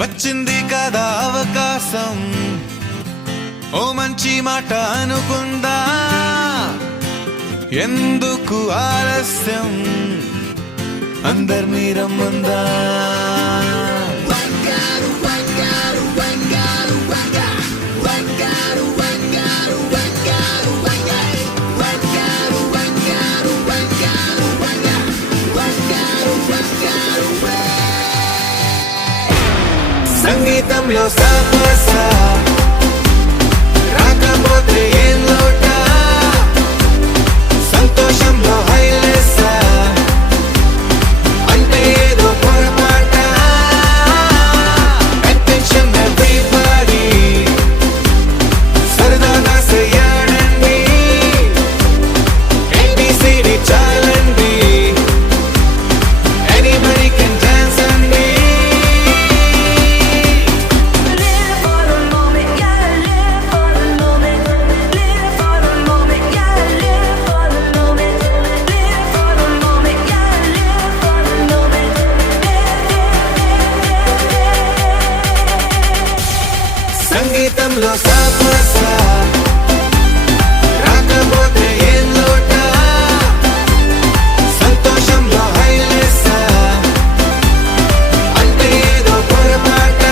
వచ్చింది కదా అవకాశం, ఓ మంచి మాట అనుకుందా, ఎందుకు ఆలస్యం, అందర్నీ రమ్మందా. సంగీతంలో సాపస రాకపోతే ఏం లోట, సంతోషంలో హైలెస్ అంటే ఏదో పొరపాట. అటెన్షన్ ఎవ్రీబడీ, సరదాగా చేయాలండి, ABCD చాలండి, ఎనీబడీ కెన్ డాన్స్ అండి. సంగీతంలో సాపస రాకపోతే ఏం లోట, సంతోషంలో హైలెస్ అంటే ఏదో పొరపాట.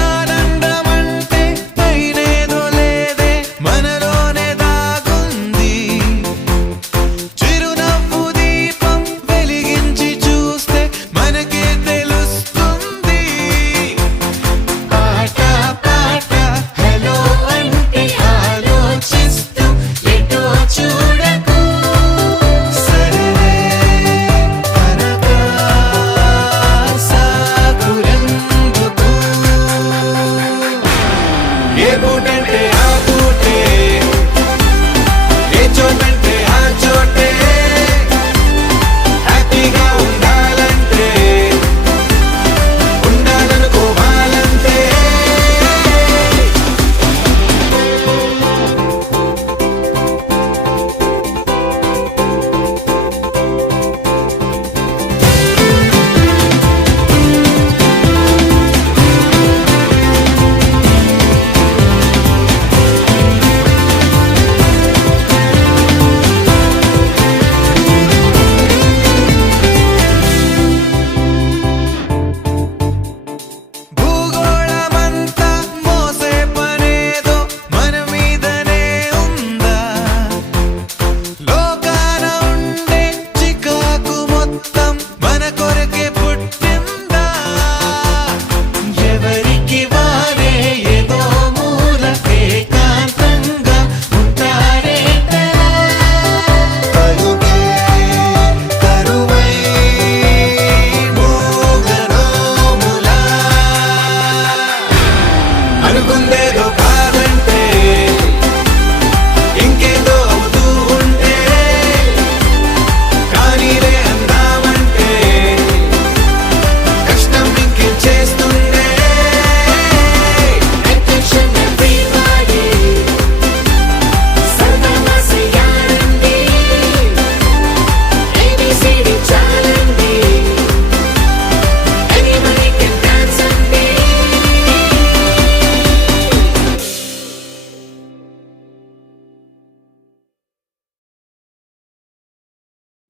ఆనందమంటే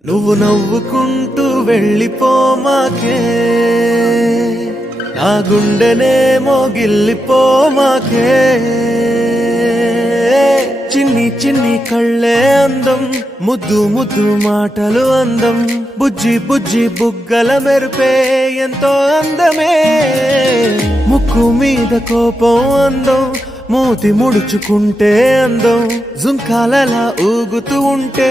నువ్వు నవ్వుకుంటూ వెళ్ళిపోమాకే, నా గుండెనేమో గిల్లిపోమాకే. చిన్ని చిన్ని కళ్ళే అందం, ముద్దు ముద్దు మాటలు అందం, బుజ్జి బుజ్జి బుగ్గల మెరుపే ఎంతో అందమే. ముక్కు మీద కోపం అందం, మూతి ముడుచుకుంటే అందం, జుంకాలలా ఊగుతూ ఉంటే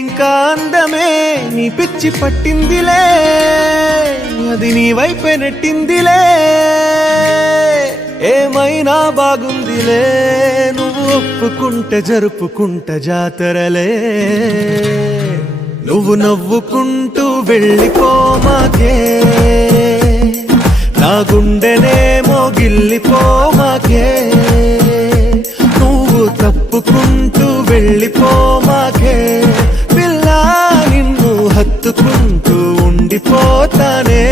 ఇంకా అందమే. నీ పిచ్చి పట్టిందిలే, అది నీ వైపే నెట్టిందిలే. ఏమైనా బాగుందిలే, నువ్వు ఒప్పుకుంటే జరుపుకుంటే జాతరలే. నువ్వు నవ్వుకుంటూ వెళ్ళిపోమాకే, నా గుండెనేమో గిల్లిపోమాకే. నువ్వు తప్పుకుంటూ వెళ్ళిపోమాకే, పిల్ల నిన్ను హత్తుకుంటూ ఉండిపోతానే.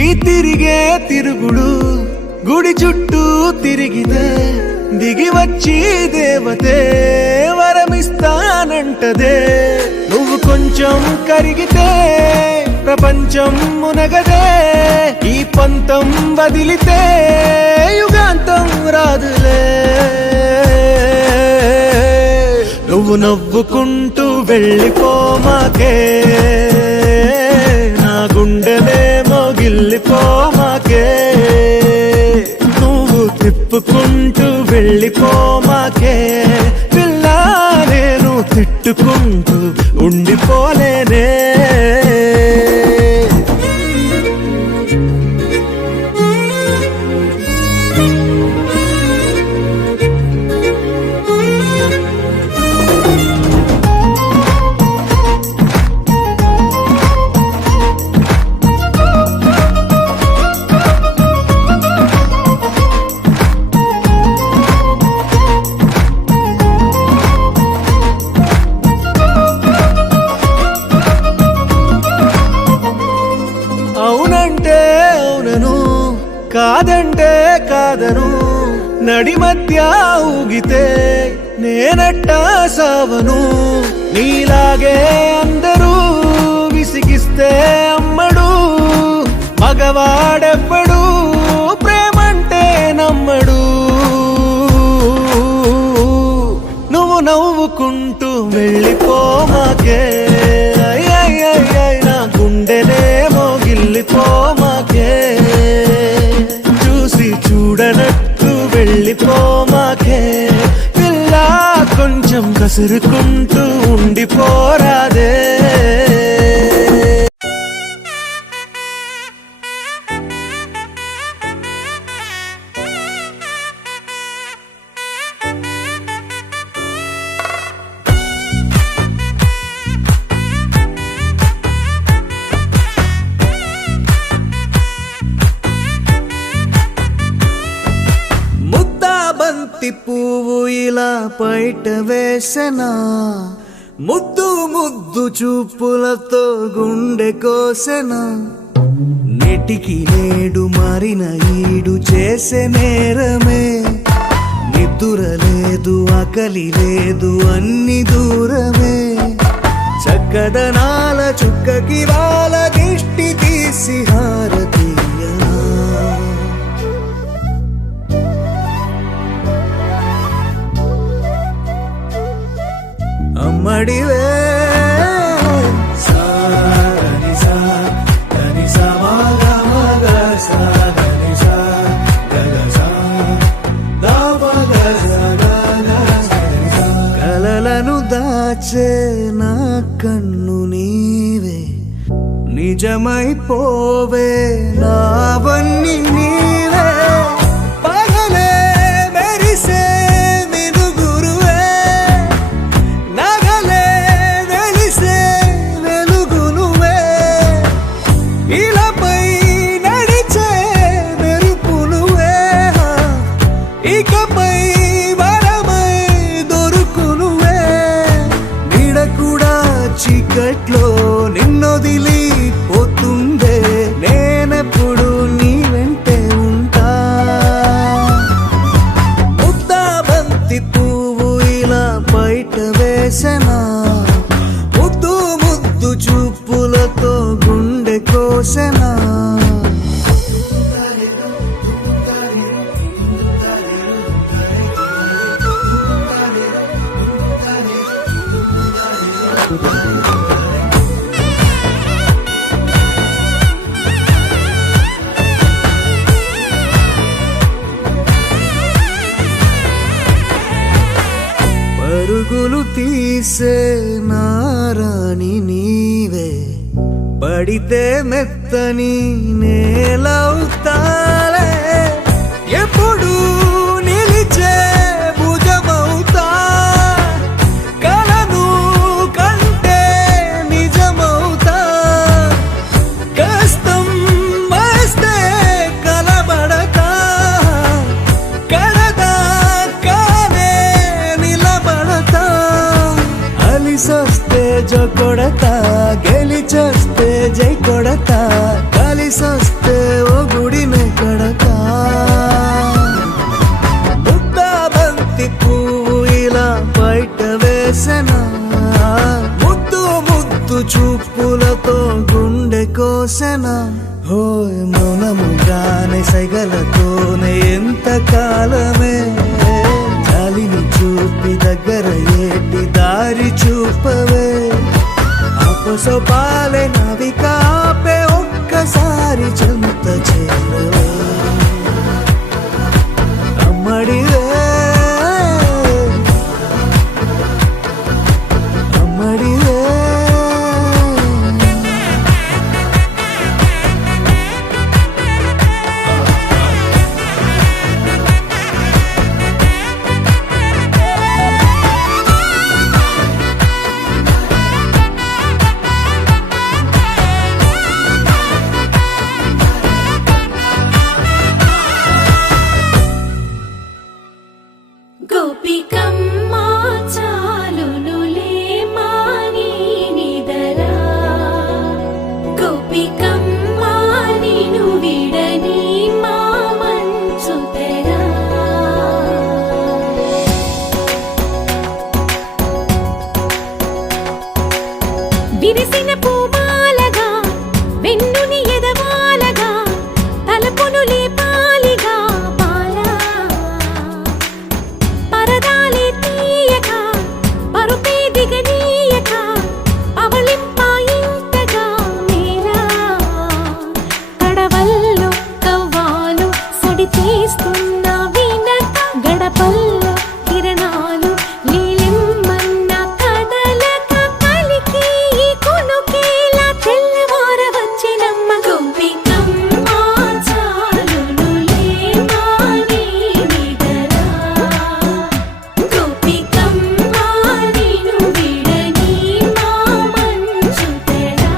ఈ తిరిగే తిరుగుడు గుడి చుట్టూ తిరిగితే, దిగి వచ్చి దేవతే వరమిస్తానంటదే. నువ్వు కొంచెం కరిగితే ప్రపంచం మునగదే. ఈ పంతం వదిలితే యుగాంతం రాదులే. నువ్వు నవ్వుకుంటూ వెళ్ళిపోమాకే, నా గుండెనేమో గిల్లిపోమాకే. నువ్వు తిప్పుకుంటూ వెళ్ళిపోమాకే, పిల్ల నేను తిట్టుకుంటూ ఉండిపోలేనే. అవునంటే అవునను, కాదంటే కాదను, నడి మధ్య ఊగితే నేనట్టా సావను. నీలాగే అందరూ విసిగిస్తే అమ్మడు, మగవాడెవ్వడు ప్రేమంటే నమ్మడు. నువ్వు నవ్వుకుంటూ వెళ్ళిపోమాకే, నా గుండెనేమో గిల్లిపోమాకే. చూసి చూడనట్టు వెళ్ళిపోమాకే, పిల్ల కొంచెం కసురుకుంటూ ఉండిపోరాదే. బంతి పువ్వు ఇలా పైట వేసెనా, ముద్దు ముద్దు చూపులతో గుండె కోసెనా. నెటికి నేడు మారిన ఈడు చేసే నేరమే, నిద్ర లేదు ఆకలి లేదు అన్ని దూరమే. చక్కదనాల చుక్కకి వాళ్ళ దిష్టి తీసి హారతీయనా. అమ్మడివే కలలను దాచే నా కన్ను నీవే, నిజమైపోవే నావన్నీ నీవే. పగలే మెరిసే మినుగురువే, నగలే వెలిసే వెలుగు నువ్వే. ఇలాపై నడిచే మెరుపు నువ్వే, ఇకపై కూడా చీకట్లో నిన్నొదిలి పోతుందే, నేనెప్పుడు నీ వెంటే ఉంటా. ముద్దా బంతి పువ్వు ఇలా బయట వేసెనా, ముద్దు ముద్దు చూపులతో గుండె కోసెనా. పరుగులు తీసే నారాణి నీవే, పడితే మెత్తని నేలవుతాలే, ఎప్పుడు నిలిచే భుజమవుతా, కలను కంటే నిజమవుతా. కష్టం వస్తే కలబడతా, కడదాకానే నిలబడతా. అలిసొస్తే జో కొడతా, గెలిచొస్తే జై కొడతా, కలిసొస్తే ఓ గుడినే కడతా. ముద్దా బంతి పువ్వు ఇలా బయట వేసెనా, ముద్దు ముద్దు చూపులతో గుండె కోసెనా. హోయ్ మౌనముగానే సైగలతోనే ఎంత కాలమే, జాలిని చూపి దగ్గర ఏటి దారి చూపవే. అపసొపాలే నవిక ఆపే, ఒక్కసారి చెంత చేరవే. అమ్మడివే అమ్మడివే. గోపికమ్మ చాలునులే మాని నిదరా, గోపికమ్మ నిను విడని మా మంచు తెరా. విరిసిన పూమాలగా వెన్నుని ఎదవాలగా, తలపును లేపాలిగా పాలా. పరదాలే తీయక పరుపే దిగనీయక, పవళింపాయింతగా మేరా. కడవల్లో కవ్వాలు సడి చేస్తున్న వీణత, గడపల్లో కిరణాలు లీలిమ్మన్న కదలక, కలికి ఈ కొనుకేలా తెల్లవార వచ్చినమ్మ. గోపికమ్మ చాలునులే మాని నిదరా, గోపికమ్మ నిను విడని మా మంచు తెరా.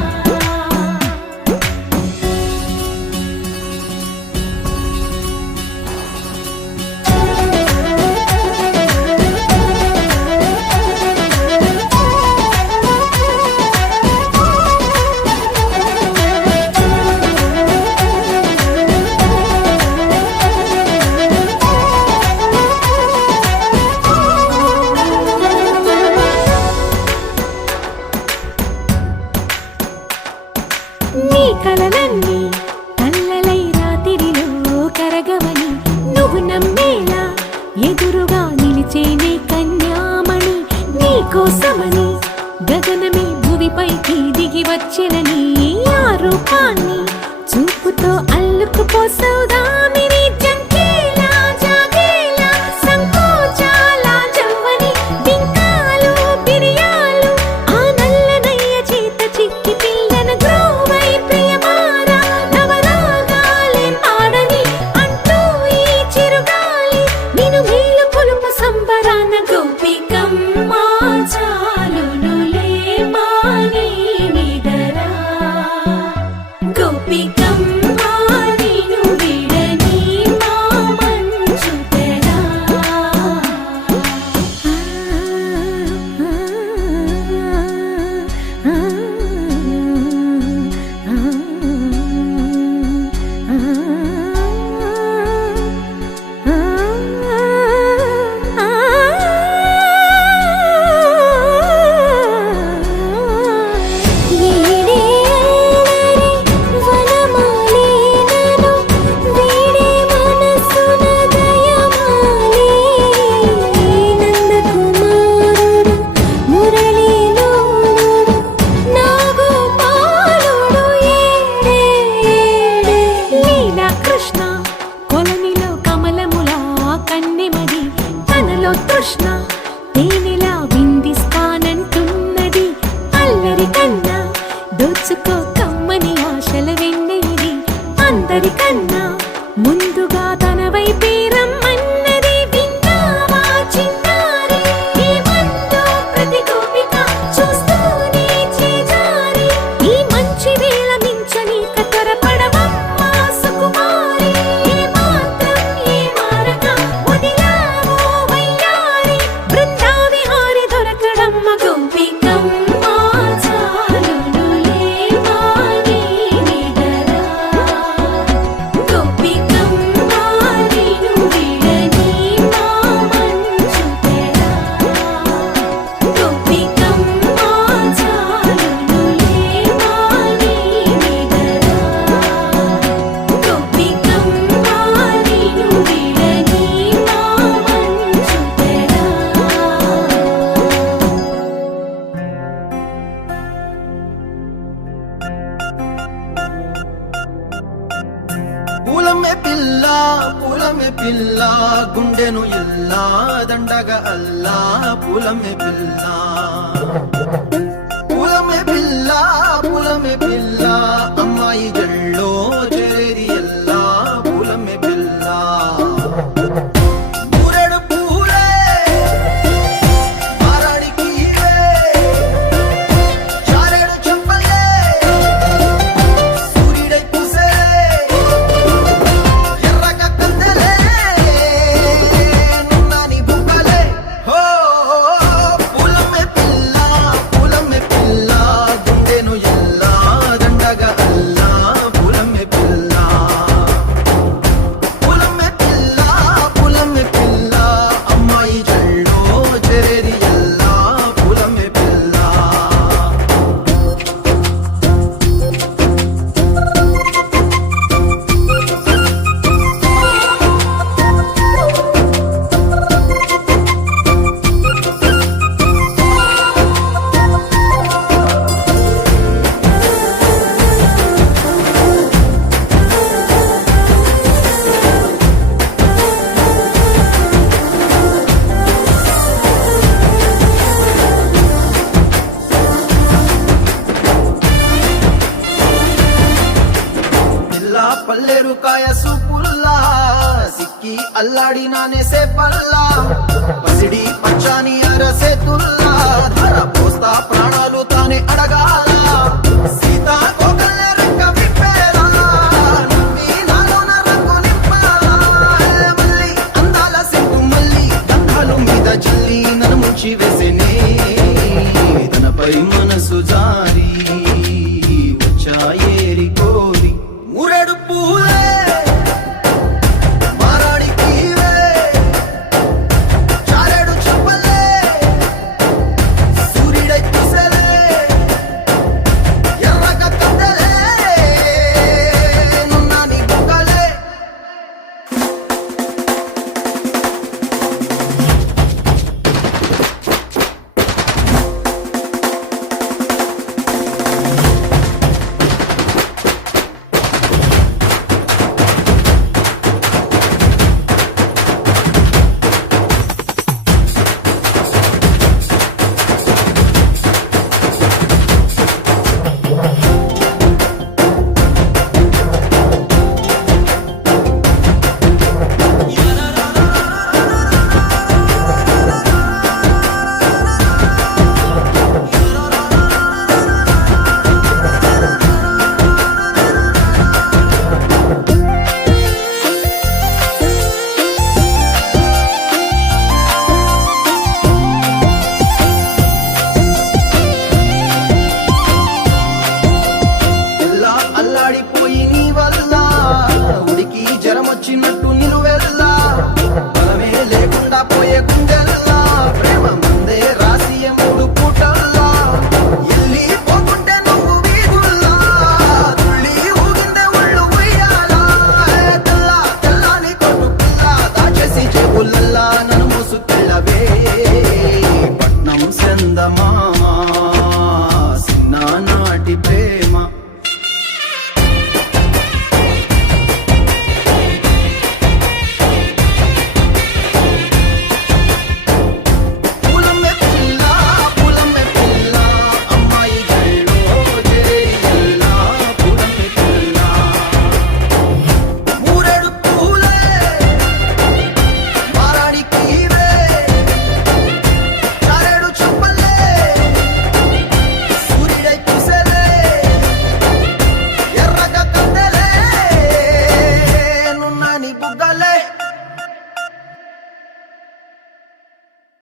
నీ కలలన్నీ కళ్ళలై రాత్రిలో కరగవని, నువ్వు నమ్మేలా ఎదురుగా నిలిచేనే కన్యామణి. నీ కోసమని గగనమే భువిపైకి దిగి వచ్చినని, ఆ రూపాన్ని చూపుతో అల్లుకుపోసౌదామిని. జంకేలా జాగేలా సంకోచాల జవ్వని, బింకాలు బిరియాలు ఆ నల్లనయ్య చేత చిక్కి పిల్లన గ్రోవై ప్రియమారా. నవరాగాలే పాడని అంటూ ఈ చిరుగాలి, నిను మేలు కొలుపు సంబరాన. గోపికమ్మ చాలునులే మాని నిదరా, అందరికన్నా ముందుగా తన వైపే రమ్మన్నది విన్నావా చిన్నారి ఏమందో ప్రతి గోపిక చూస్తూనే చేజారి ఈ మంచి వేళ మించనీక త్వరపడవమ్మా సుకుమారి ఏ మాత్రం ఏ మారక వదిలావో వయ్యారి బృందావిహారి దొరకడమ్మ గోపికమ్మ చాలునులే మాని నిదరా గోపికమ్మ నిను విడని మా మంచు తెరా గోపికమ్మ చాలునులే మాని నిదరా గోపికమ్మ నిను విడని మా మంచు తెరా పూలమే పిల్ల గుండెను ఇల్లా దండగా అల్లా పూలమే పిల్ల పూలమే పిల్ల అమ్మాయి జల్లో చేరేది ఎల్లా పూలమే పిల్ల ఊరెడు పూలే మారాడికి ఇవే చారెడు చెప్పలే సూర్యుడై పూసే ఎర్రగా కందలే నున్నాని బుక్కలే హో పూలమే పిల్ల గుండెను ఎల్లా దండగా అల్లా పూలమే పిల్ల అమ్మాయి జల్లో చేరేది ఎల్లా పూలమే పిల్ల పిల్ల పల్లెరు కాయ సూపుల్లా సిక్కి అల్లాడి నానేసే పల్లా పసిడి పచ్చాని అరసే తుల్లా ధర పోస్తా ప్రాణాలు తానే అడగాల సీతా కోకల్లే రెక్క విప్పేలా నవ్వి నాలోన రంగు నింపాలా మళ్ళీ అందాల సిగ్గు మళ్ళీ గంధాలు మీద జల్లి నన్ను ముంచి వేసేనే తనపై మనసు జారి